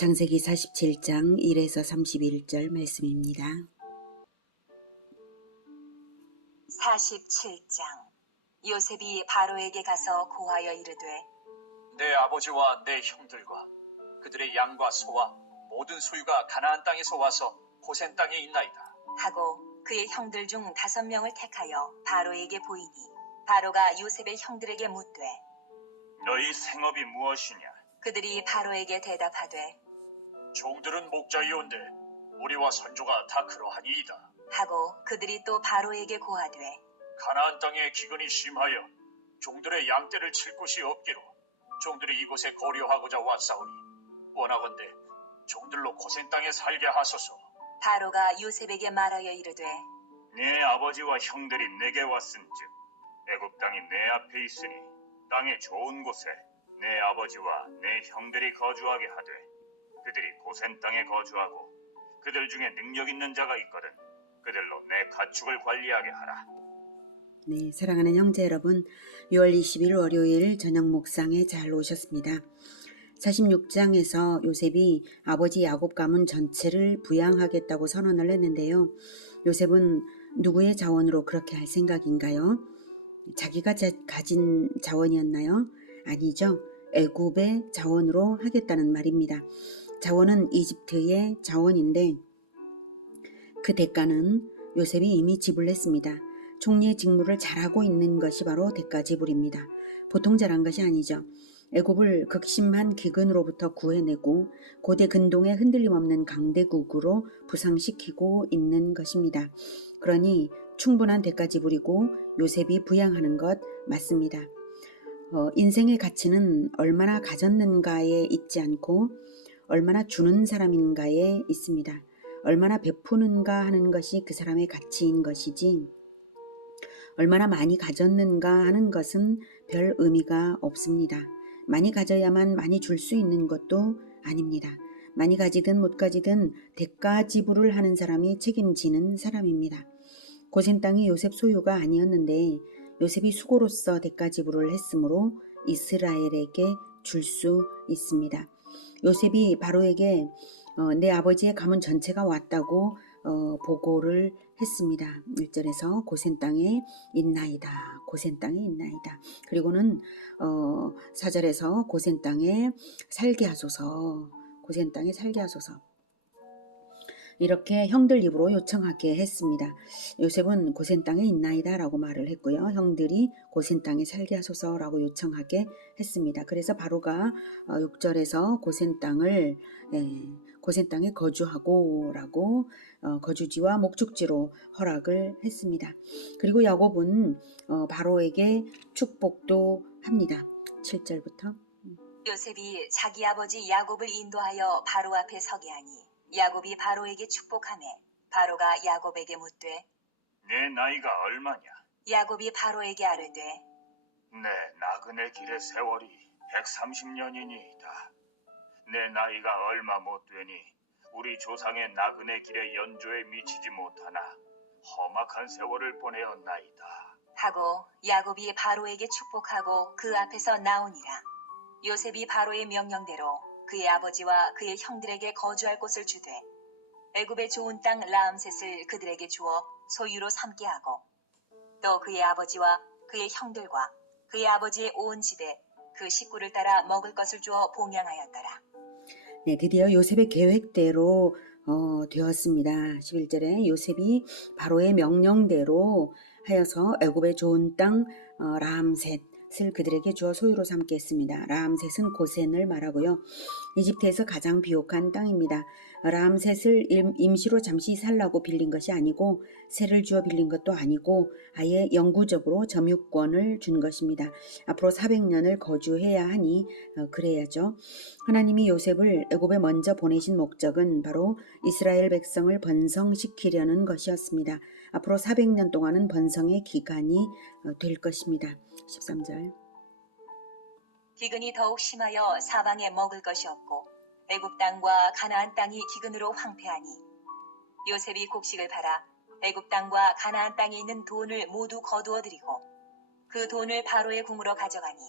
창세기 47장 1에서 31절 말씀입니다. 47장. 요셉이 바로에게 가서 고하여 이르되 내 아버지와 내 형들과 그들의 양과 소와 모든 소유가 가나안 땅에서 와서 고센 땅에 있나이다 하고 그의 형들 중 5명을 택하여 바로에게 보이니 바로가 요셉의 형들에게 묻되 너희 생업이 무엇이냐? 그들이 바로에게 대답하되 종들은 목자이온데 우리와 선조가 다 그러하니이다. 하고 그들이 또 바로에게 고하되 가나안 땅에 기근이 심하여 종들의 양떼를 칠 곳이 없기로 종들이 이곳에 거류하고자 왔사오니 원하건대 종들로 고센 땅에 살게 하소서. 바로가 요셉에게 말하여 이르되 네 아버지와 형들이 내게 왔은즉 애굽 땅이 내 앞에 있으니 땅의 좋은 곳에 내 아버지와 내 형들이 거주하게 하되 그들이 고센 땅에 거주하고 그들 중에 능력 있는 자가 있거든 그들로 내 가축을 관리하게 하라. 네, 사랑하는 형제 여러분, 6월 20일 월요일 저녁 묵상에 잘 오셨습니다. 46장에서 요셉이 아버지 야곱 가문 전체를 부양하겠다고 선언을 했는데요. 요셉은 누구의 자원으로 그렇게 할 생각인가요? 자기가 가진 자원이었나요? 아니죠. 애굽의 자원으로 하겠다는 말입니다. 자원은 이집트의 자원인데 그 대가는 요셉이 이미 지불했습니다. 총리의 직무를 잘하고 있는 것이 바로 대가 지불입니다. 보통 잘한 것이 아니죠. 애굽을 극심한 기근으로부터 구해내고 고대 근동의 흔들림 없는 강대국으로 부상시키고 있는 것입니다. 그러니 충분한 대가 지불이고 요셉이 부양하는 것 맞습니다. 인생의 가치는 얼마나 가졌는가에 있지 않고 얼마나 주는 사람인가에 있습니다. 얼마나 베푸는가 하는 것이 그 사람의 가치인 것이지 얼마나 많이 가졌는가 하는 것은 별 의미가 없습니다. 많이 가져야만 많이 줄 수 있는 것도 아닙니다. 많이 가지든 못 가지든 대가 지불을 하는 사람이 책임지는 사람입니다. 고센 땅이 요셉 소유가 아니었는데 요셉이 수고로서 대가 지불을 했으므로 이스라엘에게 줄 수 있습니다. 요셉이 바로에게 내 아버지의 가문 전체가 왔다고 보고를 했습니다. 1절에서 고센 땅에 있나이다. 고센 땅에 있나이다. 그리고는 4절에서 고센 땅에 살게 하소서. 고센 땅에 살게 하소서. 이렇게 형들 입으로 요청하게 했습니다. 요셉은 고센 땅에 있나이다 라고 말을 했고요. 형들이 고센 땅에 살게 하소서 라고 요청하게 했습니다. 그래서 바로가 6절에서 고센 땅에 거주하고 라고 거주지와 목축지로 허락을 했습니다. 그리고 야곱은 바로에게 축복도 합니다. 7절부터 요셉이 자기 아버지 야곱을 인도하여 바로 앞에 서게 하니 야곱이 바로에게 축복하매 바로가 야곱에게 묻되 내 나이가 얼마냐? 야곱이 바로에게 아뢰되 내 나그네 길의 세월이 130년이니이다. 내 나이가 얼마 못 되니 우리 조상의 나그네 길의 연조에 미치지 못하나 험악한 세월을 보내었나이다. 하고 야곱이 바로에게 축복하고 그 앞에서 나오니라. 요셉이 바로의 명령대로 그의 아버지와 그의 형들에게 거주할 곳을 주되 애굽의 좋은 땅 라암셋을 그들에게 주어 소유로 삼게 하고 또 그의 아버지와 그의 형들과 그의 아버지의 온 집에 그 식구를 따라 먹을 것을 주어 봉양하였더라. 네, 드디어 요셉의 계획대로 되었습니다. 11절에 요셉이 바로의 명령대로 하여서 애굽의 좋은 땅 라암셋을 그들에게 주어 소유로 삼게 했습니다. 라암셋은 고센을 말하고요. 이집트에서 가장 비옥한 땅입니다. 라암셋을 임시로 잠시 살라고 빌린 것이 아니고 세를 주어 빌린 것도 아니고 아예 영구적으로 점유권을 준 것입니다. 앞으로 400년을 거주해야 하니 그래야죠. 하나님이 요셉을 애굽에 먼저 보내신 목적은 바로 이스라엘 백성을 번성시키려는 것이었습니다. 앞으로 400년 동안은 번성의 기간이 될 것입니다. 13절 기근이 더욱 심하여 사방에 먹을 것이 없고 애굽 땅과 가나안 땅이 기근으로 황폐하니 요셉이 곡식을 팔아 애굽 땅과 가나안 땅에 있는 돈을 모두 거두어 들이고 그 돈을 바로의 궁으로 가져가니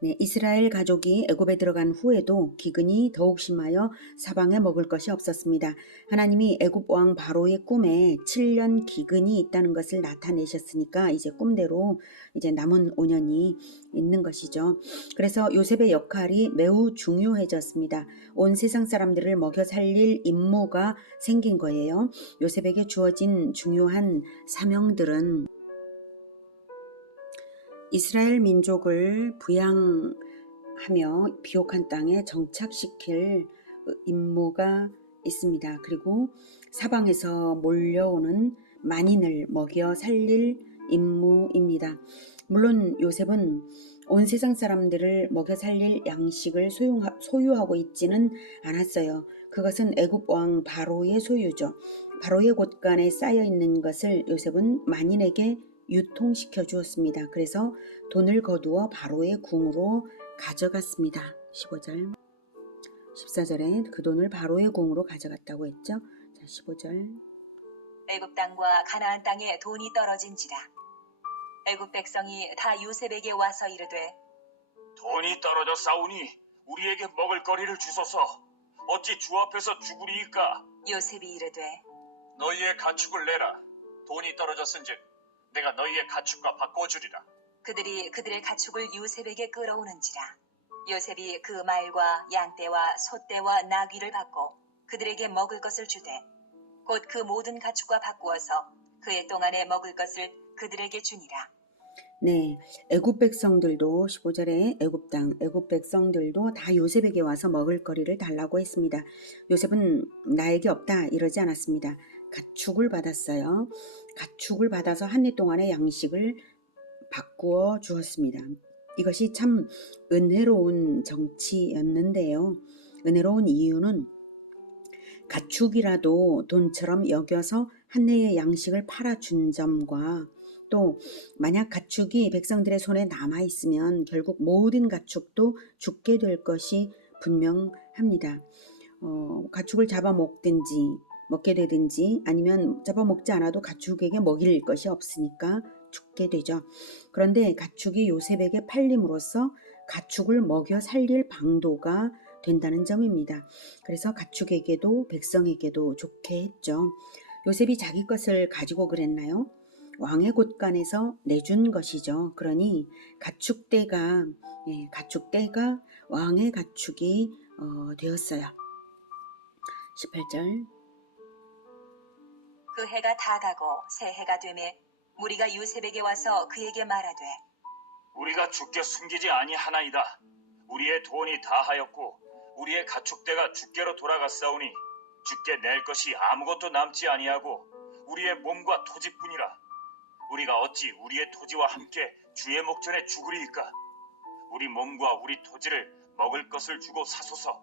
네, 이스라엘 가족이 애굽에 들어간 후에도 기근이 더욱 심하여 사방에 먹을 것이 없었습니다. 하나님이 애굽 왕 바로의 꿈에 7년 기근이 있다는 것을 나타내셨으니까 이제 꿈대로 이제 남은 5년이 있는 것이죠. 그래서 요셉의 역할이 매우 중요해졌습니다. 온 세상 사람들을 먹여 살릴 임무가 생긴 거예요. 요셉에게 주어진 중요한 사명들은 이스라엘 민족을 부양하며 비옥한 땅에 정착시킬 임무가 있습니다. 그리고 사방에서 몰려오는 만인을 먹여 살릴 임무입니다. 물론 요셉은 온 세상 사람들을 먹여 살릴 양식을 소유하고 있지는 않았어요. 그것은 애굽 왕 바로의 소유죠. 바로의 곳간에 쌓여 있는 것을 요셉은 만인에게 유통시켜 주었습니다. 그래서 돈을 거두어 바로의 궁으로 가져갔습니다. 15절, 14절에 그 돈을 바로의 궁으로 가져갔다고 했죠. 자, 15절. 애굽 땅과 가나안 땅에 돈이 떨어진지라. 애굽 백성이 다 요셉에게 와서 이르되 돈이 떨어져 싸우니 우리에게 먹을 거리를 주소서. 어찌 주 앞에서 죽으리이까? 요셉이 이르되 너희의 가축을 내라. 돈이 떨어졌은즉 내가 너희의 가축과 바꿔주리라. 그들이 그들의 가축을 요셉에게 끌어오는지라. 요셉이 그 말과 양떼와 소떼와 나귀를 받고 그들에게 먹을 것을 주되 곧 그 모든 가축과 바꾸어서 그의 동안에 먹을 것을 그들에게 주니라. 네, 애굽 백성들도 15절에 애굽 백성들도 다 요셉에게 와서 먹을 거리를 달라고 했습니다. 요셉은 나에게 없다 이러지 않았습니다. 가축을 받았어요. 가축을 받아서 한 해 동안의 양식을 바꾸어 주었습니다. 이것이 참 은혜로운 정치였는데요. 은혜로운 이유는 가축이라도 돈처럼 여겨서 한 해의 양식을 팔아준 점과 또 만약 가축이 백성들의 손에 남아 있으면 결국 모든 가축도 죽게 될 것이 분명합니다. 가축을 먹게 되든지 아니면 잡아먹지 않아도 가축에게 먹일 것이 없으니까 죽게 되죠. 그런데 가축이 요셉에게 팔림으로써 가축을 먹여 살릴 방도가 된다는 점입니다. 그래서 가축에게도 백성에게도 좋게 했죠. 요셉이 자기 것을 가지고 그랬나요? 왕의 곳간에서 내준 것이죠. 그러니 가축대가 왕의 가축이 되었어요. 18절. 그 해가 다 가고 새 해가 되매 무리가 요셉에게 와서 그에게 말하되 우리가 주께 숨기지 아니하나이다. 우리의 돈이 다하였고 우리의 가축대가 주께로 돌아갔사오니 주께 낼 것이 아무것도 남지 아니하고 우리의 몸과 토지뿐이라. 우리가 어찌 우리의 토지와 함께 주의 목전에 죽으리이까? 우리 몸과 우리 토지를 먹을 것을 주고 사소서.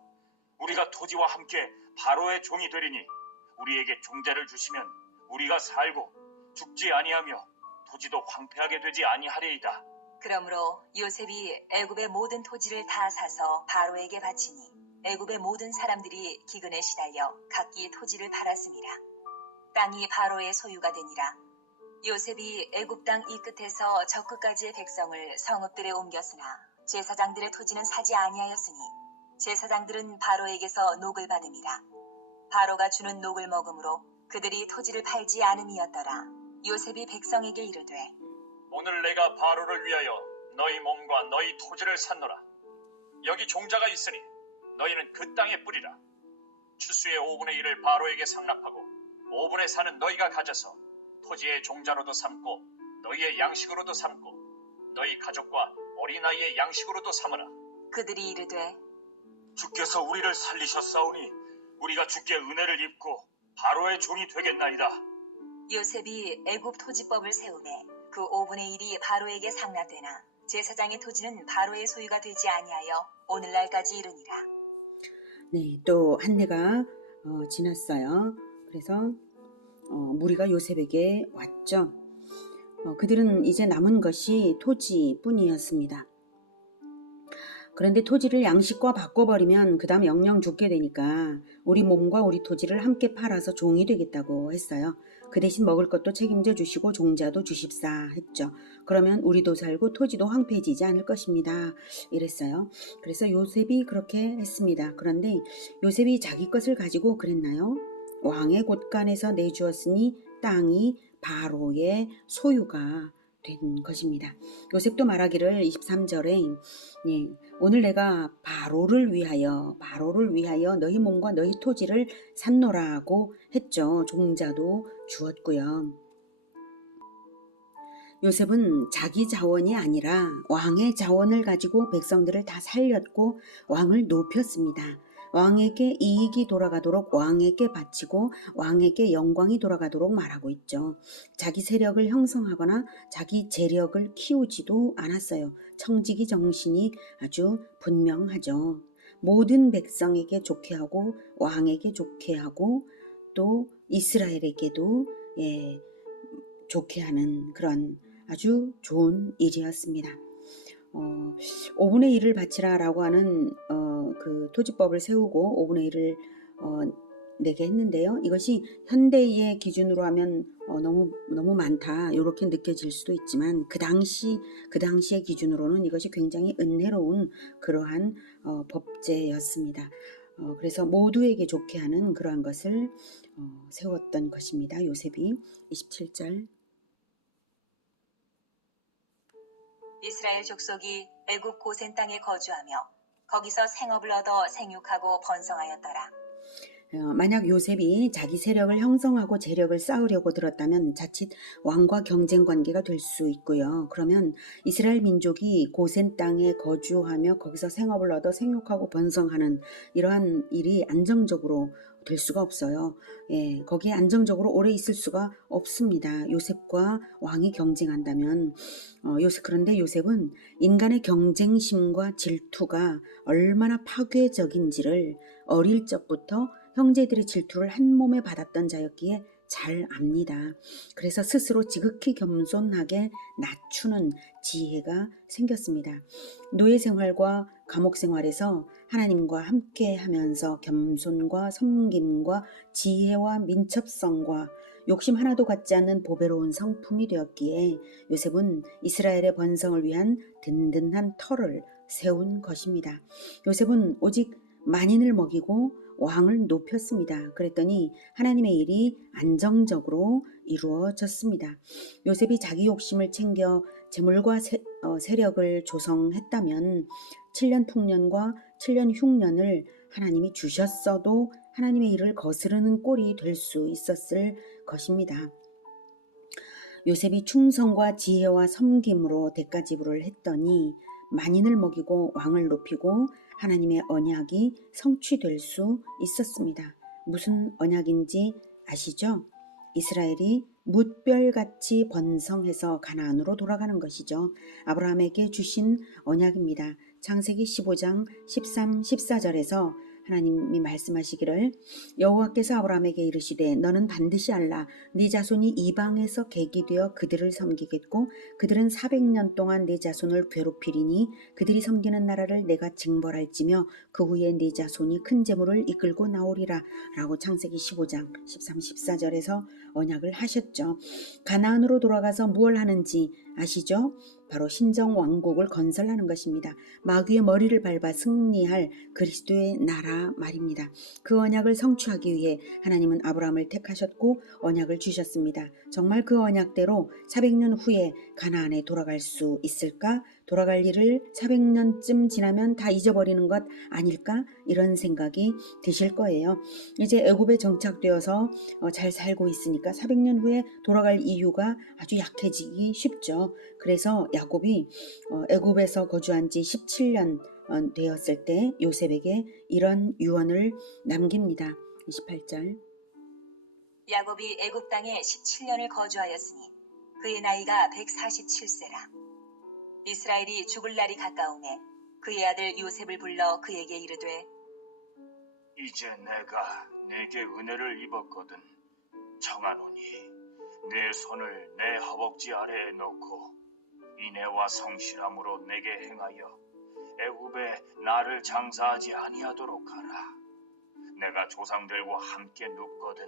우리가 토지와 함께 바로의 종이 되리니 우리에게 종자를 주시면 우리가 살고 죽지 아니하며 토지도 황폐하게 되지 아니하리이다. 그러므로 요셉이 애굽의 모든 토지를 다 사서 바로에게 바치니 애굽의 모든 사람들이 기근에 시달려 각기 토지를 팔았습니다. 땅이 바로의 소유가 되니라. 요셉이 애굽 땅 이 끝에서 저 끝까지의 백성을 성읍들에 옮겼으나 제사장들의 토지는 사지 아니하였으니 제사장들은 바로에게서 녹을 받음이라. 바로가 주는 녹을 먹음으로 그들이 토지를 팔지 않음이었더라. 요셉이 백성에게 이르되 오늘 내가 바로를 위하여 너희 몸과 너희 토지를 샀노라. 여기 종자가 있으니 너희는 그 땅에 뿌리라. 추수의 5분의 1을 바로에게 상납하고 5분의 4는 너희가 가져서 토지의 종자로도 삼고 너희의 양식으로도 삼고 너희 가족과 어린아이의 양식으로도 삼으라. 그들이 이르되 주께서 우리를 살리셨사오니 우리가 주께 은혜를 입고 바로의 종이 되겠나이다. 요셉이 애굽 토지법을 세우매 그 5분의 1이 바로에게 상납되나 제사장의 토지는 바로의 소유가 되지 아니하여 오늘날까지 이르니라. 네, 또 한 해가 지났어요. 그래서 무리가 요셉에게 왔죠. 그들은 이제 남은 것이 토지뿐이었습니다. 그런데 토지를 양식과 바꿔버리면 그 다음 영영 죽게 되니까 우리 몸과 우리 토지를 함께 팔아서 종이 되겠다고 했어요. 그 대신 먹을 것도 책임져 주시고 종자도 주십사 했죠. 그러면 우리도 살고 토지도 황폐해지지 않을 것입니다. 이랬어요. 그래서 요셉이 그렇게 했습니다. 그런데 요셉이 자기 것을 가지고 그랬나요? 왕의 곳간에서 내주었으니 땅이 바로의 소유가 된 것입니다. 요셉도 말하기를 23절에 오늘 내가 바로를 위하여 너희 몸과 너희 토지를 샀노라고 했죠. 종자도 주었고요. 요셉은 자기 자원이 아니라 왕의 자원을 가지고 백성들을 다 살렸고 왕을 높였습니다. 왕에게 이익이 돌아가도록 왕에게 바치고 왕에게 영광이 돌아가도록 말하고 있죠. 자기 세력을 형성하거나 자기 재력을 키우지도 않았어요. 청지기 정신이 아주 분명하죠. 모든 백성에게 좋게 하고 왕에게 좋게 하고 또 이스라엘에게도 좋게 하는 그런 아주 좋은 일이었습니다. 5분의 1을 바치라라고 하는 그 토지법을 세우고 5분의 1을 내게 했는데요. 이것이 현대의 기준으로 하면 너무 많다 이렇게 느껴질 수도 있지만 그 당시의 기준으로는 이것이 굉장히 은혜로운 그러한 법제였습니다. 그래서 모두에게 좋게 하는 그러한 것을 세웠던 것입니다. 요셉이 27절. 이스라엘 족속이 애굽 고센 땅에 거주하며 거기서 생업을 얻어 생육하고 번성하였더라. 만약 요셉이 자기 세력을 형성하고 재력을 쌓으려고 들었다면 자칫 왕과 경쟁 관계가 될 수 있고요. 그러면 이스라엘 민족이 고센 땅에 거주하며 거기서 생업을 얻어 생육하고 번성하는 이러한 일이 안정적으로 될 수가 없어요. 거기에 안정적으로 오래 있을 수가 없습니다. 요셉과 왕이 경쟁한다면 그런데 요셉은 인간의 경쟁심과 질투가 얼마나 파괴적인지를 어릴 적부터 형제들의 질투를 한 몸에 받았던 자였기에 잘 압니다. 그래서 스스로 지극히 겸손하게 낮추는 지혜가 생겼습니다. 노예 생활과 감옥 생활에서 하나님과 함께 하면서 겸손과 섬김과 지혜와 민첩성과 욕심 하나도 갖지 않는 보배로운 성품이 되었기에 요셉은 이스라엘의 번성을 위한 든든한 터를 세운 것입니다. 요셉은 오직 만인을 먹이고 왕을 높였습니다. 그랬더니 하나님의 일이 안정적으로 이루어졌습니다. 요셉이 자기 욕심을 챙겨 재물과 세력을 조성했다면 7년 풍년과 7년 흉년을 하나님이 주셨어도 하나님의 일을 거스르는 꼴이 될 수 있었을 것입니다. 요셉이 충성과 지혜와 섬김으로 대가지불을 했더니 만인을 먹이고 왕을 높이고 하나님의 언약이 성취될 수 있었습니다. 무슨 언약인지 아시죠? 이스라엘이 뭇별같이 번성해서 가나안으로 돌아가는 것이죠. 아브라함에게 주신 언약입니다. 창세기 15장 13, 14절에서 하나님이 말씀하시기를 여호와께서 아브라함에게 이르시되 너는 반드시 알라 네 자손이 이방에서 객이 되어 그들을 섬기겠고 그들은 400년 동안 네 자손을 괴롭히리니 그들이 섬기는 나라를 내가 징벌할지며 그 후에 네 자손이 큰 재물을 이끌고 나오리라 라고 창세기 15장 13, 14절에서 언약을 하셨죠. 가나안으로 돌아가서 무엇을 하는지 아시죠? 바로 신정 왕국을 건설하는 것입니다. 마귀의 머리를 밟아 승리할 그리스도의 나라 말입니다. 그 언약을 성취하기 위해 하나님은 아브라함을 택하셨고 언약을 주셨습니다. 정말 그 언약대로 400년 후에 가나안에 돌아갈 수 있을까? 돌아갈 일을 400년쯤 지나면 다 잊어버리는 것 아닐까? 이런 생각이 드실 거예요. 이제 애굽에 정착되어서 잘 살고 있으니까 400년 후에 돌아갈 이유가 아주 약해지기 쉽죠. 그래서 야곱이 애굽에서 거주한 지 17년 되었을 때 요셉에게 이런 유언을 남깁니다. 28절. 야곱이 애굽 땅에 17년을 거주하였으니 그의 나이가 147세라. 이스라엘이 죽을 날이 가까우매 그의 아들 요셉을 불러 그에게 이르되 이제 내가 내게 은혜를 입었거든 청하노니 내 손을 내 허벅지 아래에 놓고 인애와 성실함으로 내게 행하여 애굽에 나를 장사하지 아니하도록 하라. 내가 조상들과 함께 눕거든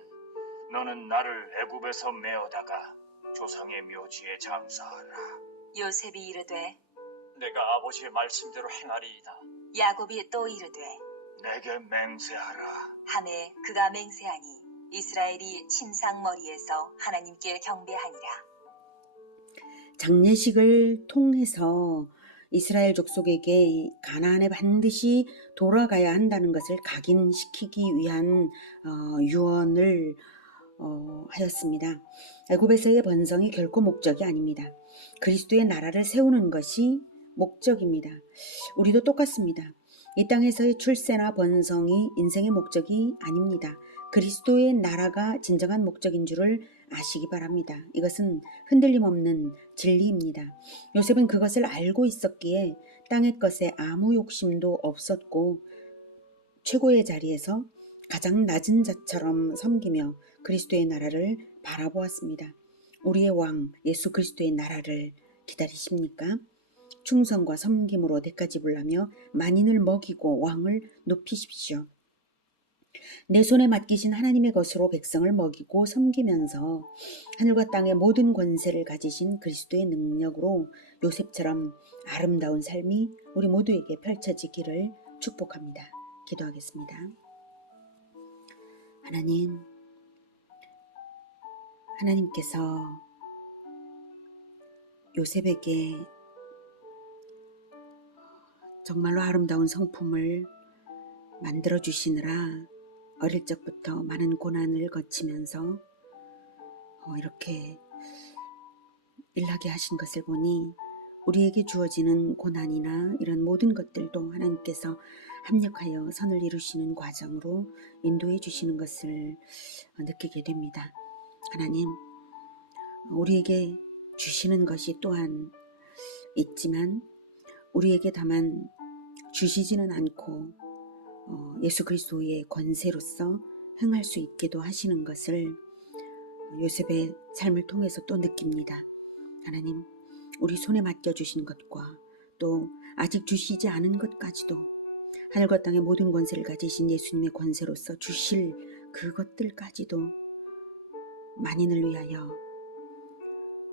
너는 나를 애굽에서 메어다가 조상의 묘지에 장사하라. 요셉이 이르되 내가 아버지의 말씀대로 행하리이다. 야곱이 또 이르되 내게 맹세하라. 하매 그가 맹세하니 이스라엘이 침상머리에서 하나님께 경배하니라. 장례식을 통해서 이스라엘 족속에게 가나안에 반드시 돌아가야 한다는 것을 각인시키기 위한 유언을 하였습니다. 애굽에서의 번성이 결코 목적이 아닙니다. 그리스도의 나라를 세우는 것이 목적입니다. 우리도 똑같습니다. 이 땅에서의 출세나 번성이 인생의 목적이 아닙니다. 그리스도의 나라가 진정한 목적인 줄을 아시기 바랍니다. 이것은 흔들림 없는 진리입니다. 요셉은 그것을 알고 있었기에 땅의 것에 아무 욕심도 없었고 최고의 자리에서 가장 낮은 자처럼 섬기며 그리스도의 나라를 바라보았습니다. 우리의 왕 예수 그리스도의 나라를 기다리십니까? 충성과 섬김으로 대가지불하며 만인을 먹이고 왕을 높이십시오. 내 손에 맡기신 하나님의 것으로 백성을 먹이고 섬기면서 하늘과 땅의 모든 권세를 가지신 그리스도의 능력으로 요셉처럼 아름다운 삶이 우리 모두에게 펼쳐지기를 축복합니다. 기도하겠습니다. 하나님께서 요셉에게 정말로 아름다운 성품을 만들어 주시느라 어릴 적부터 많은 고난을 거치면서 이렇게 일하게 하신 것을 보니 우리에게 주어지는 고난이나 이런 모든 것들도 하나님께서 합력하여 선을 이루시는 과정으로 인도해 주시는 것을 느끼게 됩니다. 하나님, 우리에게 주시는 것이 또한 있지만 우리에게 다만 주시지는 않고 예수 그리스도의 권세로서 행할 수 있게도 하시는 것을 요셉의 삶을 통해서 또 느낍니다. 하나님, 우리 손에 맡겨주신 것과 또 아직 주시지 않은 것까지도 하늘과 땅의 모든 권세를 가지신 예수님의 권세로서 주실 그것들까지도 만인을 위하여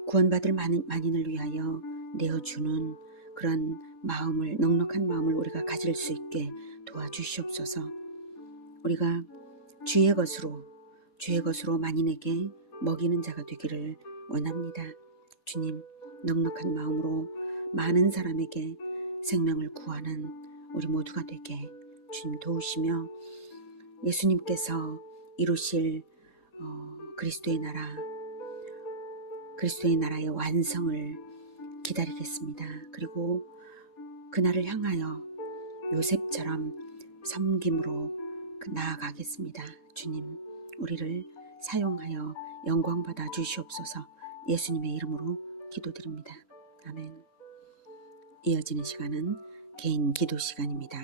구원받을 만인을 위하여 내어주는 그런 마음을 넉넉한 마음을 우리가 가질 수 있게 도와주시옵소서. 우리가 주의 것으로 만인에게 먹이는 자가 되기를 원합니다. 주님, 넉넉한 마음으로 많은 사람에게 생명을 구하는 우리 모두가 되게 주님 도우시며 예수님께서 이루실 그리스도의 나라의 완성을 기다리겠습니다. 그리고 그날을 향하여 요셉처럼 섬김으로 나아가겠습니다. 주님, 우리를 사용하여 영광 받아 주시옵소서. 예수님의 이름으로 기도드립니다. 아멘. 이어지는 시간은 개인 기도 시간입니다.